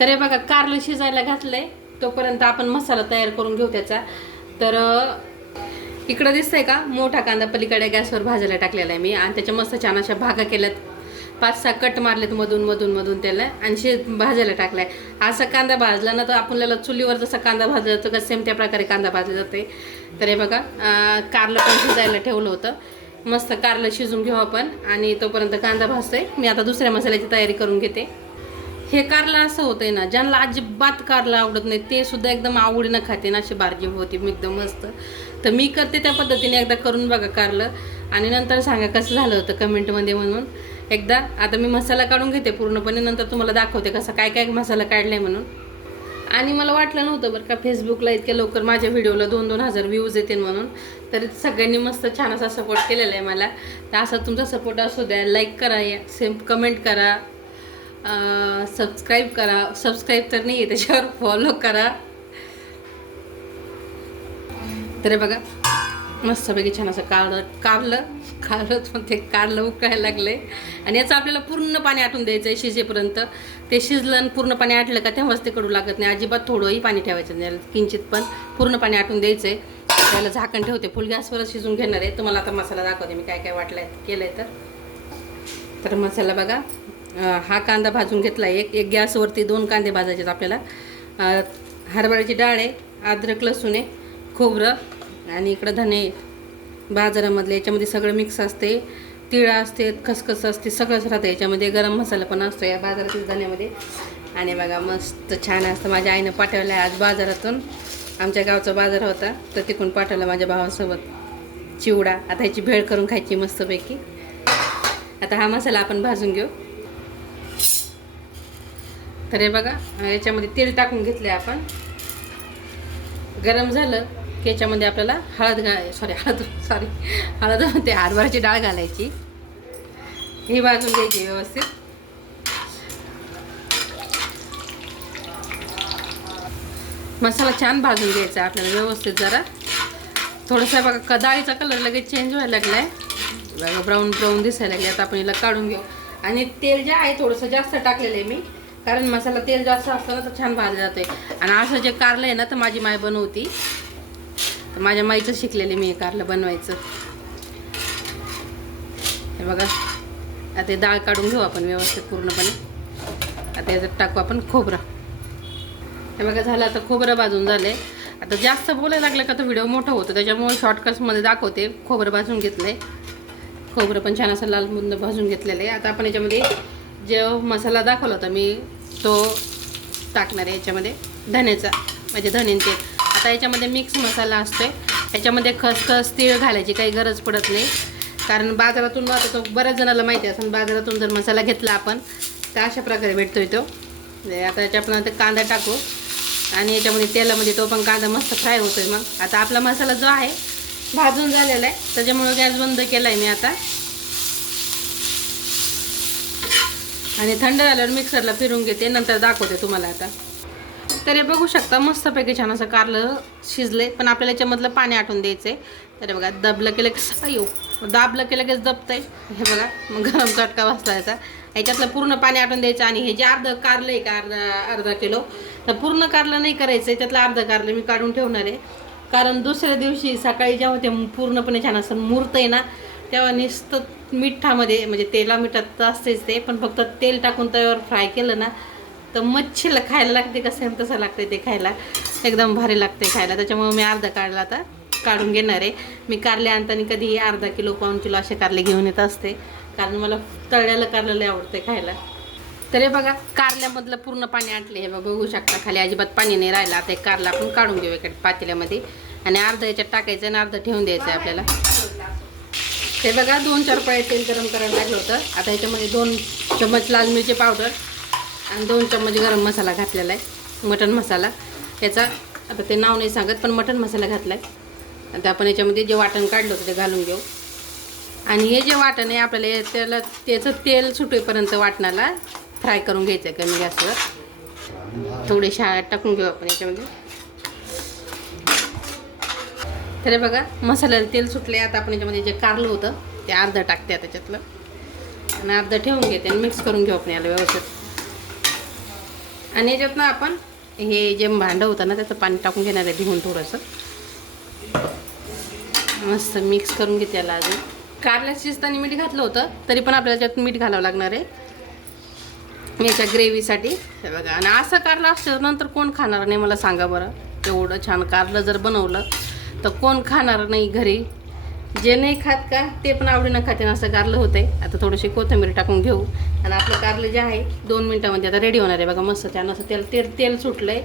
तर हे बघा कारलं शिजायला घातलंय, तोपर्यंत आपण मसाला तयार करून घेऊ त्याचा. तर इकडं दिसतंय का मोठा कांदा पलीकडे गॅसवर भाजायला टाकलेला आहे मी, आणि त्याच्या मस्त छान अशा भागा केल्यात, 5-6 कट मारलेत मधून त्याला, आणि भाजायला टाकलाय. असा कांदा भाजला ना तर आपल्याला चुलीवर जसा कांदा भाजला जातो का सेम त्या प्रकारे कांदा भाजला जाते. तर हे बघा कारलं पण शिजायला ठेवलं होतं. मस्त कारलं शिजून घेऊ आपण, आणि तोपर्यंत कांदा भाजतोय. मी आता दुसऱ्या मसाल्याची तयारी करून घेते. हे कारलं असं होतंय ना, ज्यांना अजिबात कारलं आवडत नाही ते सुद्धा एकदम आवडीनं खाते ना, अशी बारजी होती मी एकदम मस्त. तर मी करते त्या पद्धतीने, एकदा करून बघा कारलं, आणि नंतर सांगा कसं झालं होतं कमेंटमध्ये म्हणून. एकदा आता मी मसाला काढून घेते पूर्णपणे, नंतर तुम्हाला दाखवते कसं काय काय मसाला काढलाय म्हणून. आणि मला वाटलं नव्हतं बरं का फेसबुकला इतक्या लवकर माझ्या व्हिडिओला 2-2 हजार व्ह्यूज येतील म्हणून. तर सगळ्यांनी मस्त छान असा सपोर्ट केलेला आहे मला. तर असा तुमचा सपोर्ट असू द्या, लाईक करा, सेम कमेंट करा, सबस्क्राईब करा. सबस्क्राईब तर नाही आहे त्याच्यावर, फॉलो करा. तर बघा मस्तपैकी छान असं कारलं उकळायला लागले, आणि याचं आपल्याला पूर्ण पाणी आटून द्यायचं आहे शिजेपर्यंत. ते शिजलं आणि पूर्ण पाणी आटलं का तेव्हाच ते कडू लागत नाही, अजिबात थोडंही पाणी ठेवायचं नाही किंचित पण, पूर्ण पाणी आटून द्यायचं आहे. त्याला झाकण ठेवते, फुल गॅसवरच शिजून घेणार आहे. तुम्हाला आता मसाला दाखवते मी काय काय वाटलंय केलंय. तर मसाला बघा, हा कांदा भाजून घेतला, एक गॅसवरती 2 कांदे भाजायचे आपल्याला. हरभऱ्याची डाळ आहे, अद्रक लसूण आहे, खोबरं, आणि इकडं धने बाजारामधले, याच्यामध्ये सगळं मिक्स असते. तिळा असते, खसखस असते, सगळंच राहतं याच्यामध्ये. गरम मसाला पण असतो या बाजारातील धण्यामध्ये. आणि बघा मस्त छान असतं. माझ्या आईनं पाठवलं आहे आज बाजारातून, आमच्या गावचा बाजार होता तर तिकडून पाठवलं माझ्या भावासोबत चिवडा. आता ह्याची भेळ करून खायची मस्तपैकी. आता हा मसाला आपण भाजून घेऊ. तर हे बघा याच्यामध्ये तेल टाकून घेतले आपण. गरम झालं की याच्यामध्ये आपल्याला हळद म्हणते, हरभऱ्याची डाळ घालायची. ही भाजून घ्यायची व्यवस्थित. मसाला छान भाजून घ्यायचा आपल्याला व्यवस्थित. जरा थोडंसं बघा डाळीचा कलर लगेच चेंज व्हायला लागलाय बघा, ब्राऊन दिसायला लागले. आता आपण हिला काढून घेऊ. आणि तेल जे आहे थोडंसं जास्त टाकलेलं आहे मी, कारण मसाला तेल जास्त असतं ना तर छान भाजलं जाते. आणि असं जे कारलं आहे ना तर माझी माय बनवती, तर माझ्या माईचं शिकलेले मी हे कारलं बनवायचं. हे बघा आता डाळ काढून घेऊ आपण व्यवस्थित पूर्णपणे. आता याच्यात टाकू आपण खोबरं. हे बघा झालं आता खोबरं भाजून झाले. आता जास्त बोलायला लागलं का तो व्हिडिओ मोठा होतो, त्याच्यामुळे शॉर्टकट्समध्ये दाखवते. खोबरं भाजून घेतलं आहे, खोबरं पण छान असं लाल बुंद भाजून घेतलेलं आहे. आता आपण याच्यामध्ये जो मसाला दाखवला होता मी तो टाकणार आहे याच्यामध्ये, धण्याचा म्हणजे धण्यांचे. आता याच्यामध्ये मिक्स मसाला असतो आहे, याच्यामध्ये खसखस तीळ घालायची काही गरज पडत नाही, कारण बाजारातून आता तो बऱ्याच जणाला माहिती असेल, बाजारातून जर मसाला घेतला आपण तर अशा प्रकारे भेटतोय तो. आता याच्यापर्यंत कांदा टाकू, आणि याच्यामध्ये तेलामध्ये तो पण कांदा मस्त फ्राय होतोय. मग आता आपला मसाला जो आहे भाजून झालेला आहे, त्याच्यामुळे गॅस बंद केला आहे मी आता. आणि थंड झाल्यावर मिक्सरला फिरून घेते, नंतर दाखवते तुम्हाला. आता तर हे बघू शकता मस्तपैकी छान असं कारलं शिजले, पण आपल्याला याच्यामधलं पाणी आटून द्यायचं आहे. तर बघा दाबलं केलं दाबलं केलं लगेच दबतंय. हे बघा मग गरम चटका बसला याचा. ह्याच्यातलं पूर्ण पाणी आटून द्यायचं. आणि हे जे कारलं आहे का अर्धा किलो, तर पूर्ण कारलं नाही करायचं, त्यातलं अर्ध कारलं मी काढून ठेवणार आहे. कारण दुसऱ्या दिवशी सकाळी जेव्हा ते पूर्णपणे छान असं मुरतंय ना, तेव्हा नुसतं मिठामध्ये म्हणजे तेला मिठात असतेच ते, पण फक्त तेल टाकून तव्यावर फ्राय केलं ना तर मच्छीला खायला लागते का सेम तसं लागते ते खायला, एकदम भारी लागते खायला. त्याच्यामुळे मी अर्धा काढला आता काढून घेणार आहे. मी कारले आणताना कधी अर्धा किलो 1 किलो असे कारले घेऊन येत असते, कारण मला तळलेलं कारलं लय आवडते खायला. तर हे बघा कारल्यामधलं पूर्ण पाणी आटले. हे बघू शकता खाली अजिबात पाणी नाही राहिलं. आता एक कारला आपण काढून घेऊ एका पातेल्यामध्ये, आणि अर्ध याच्यात टाकायचं आणि अर्ध ठेवून द्यायचं आहे आपल्याला. हे बघा 2-4 पळे तेल गरम करायला लागलं होतं. आता याच्यामध्ये 2 चम्मच लाल मिरची पावडर आणि 2 चम्मच गरम मसाला घातलेला आहे, मटण मसाला याचा. आता ते नाव नाही सांगत, पण मटण मसाला घातला आहे. आता आपण याच्यामध्ये जे वाटण काढलं होतं ते घालून घेऊ. आणि हे जे वाटण आहे आपल्याला त्याचं तेल सुटेपर्यंत वाटणाला फ्राय करून घ्यायचं आहे कमी गॅसवर. थोडी टाकून घेऊ आपण याच्यामध्ये. तर हे बघा मसाल्याला तेल सुटले. आता आपण याच्यामध्ये जे कारलं होतं ते अर्ध टाकते त्याच्यातलं, आणि अर्ध ठेवून घेते आणि मिक्स करून घेऊ आपण याला व्यवस्थित. आणि याच्यात ना आपण हे जे भांडं होतं ना त्याचं पाणी टाकून घेणार आहे भिवून थोडंसं. मस्त मिक्स करून घेते याला. अजून कारल्या शिजताना मीठ घातलं होतं तरी पण आपल्याला त्यात मीठ घालावं लागणार आहे याच्या ग्रेव्हीसाठी. हे बघा, आणि असं कारलं असतं नंतर कोण खाणार नाही मला सांगा बरं. एवढं छान कारलं जर बनवलं तर कोण खाणार नाही घरी. जे नाही खात का ते पण आवडीनं खाते ना असं कारलं होतंय. आता थोडीशी कोथिंबीर टाकून घेऊ आणि आपलं कारलं जे आहे 2 मिनिटामध्ये आता रेडी होणार आहे बघा. मस्त छान असं तेल सुटलंय.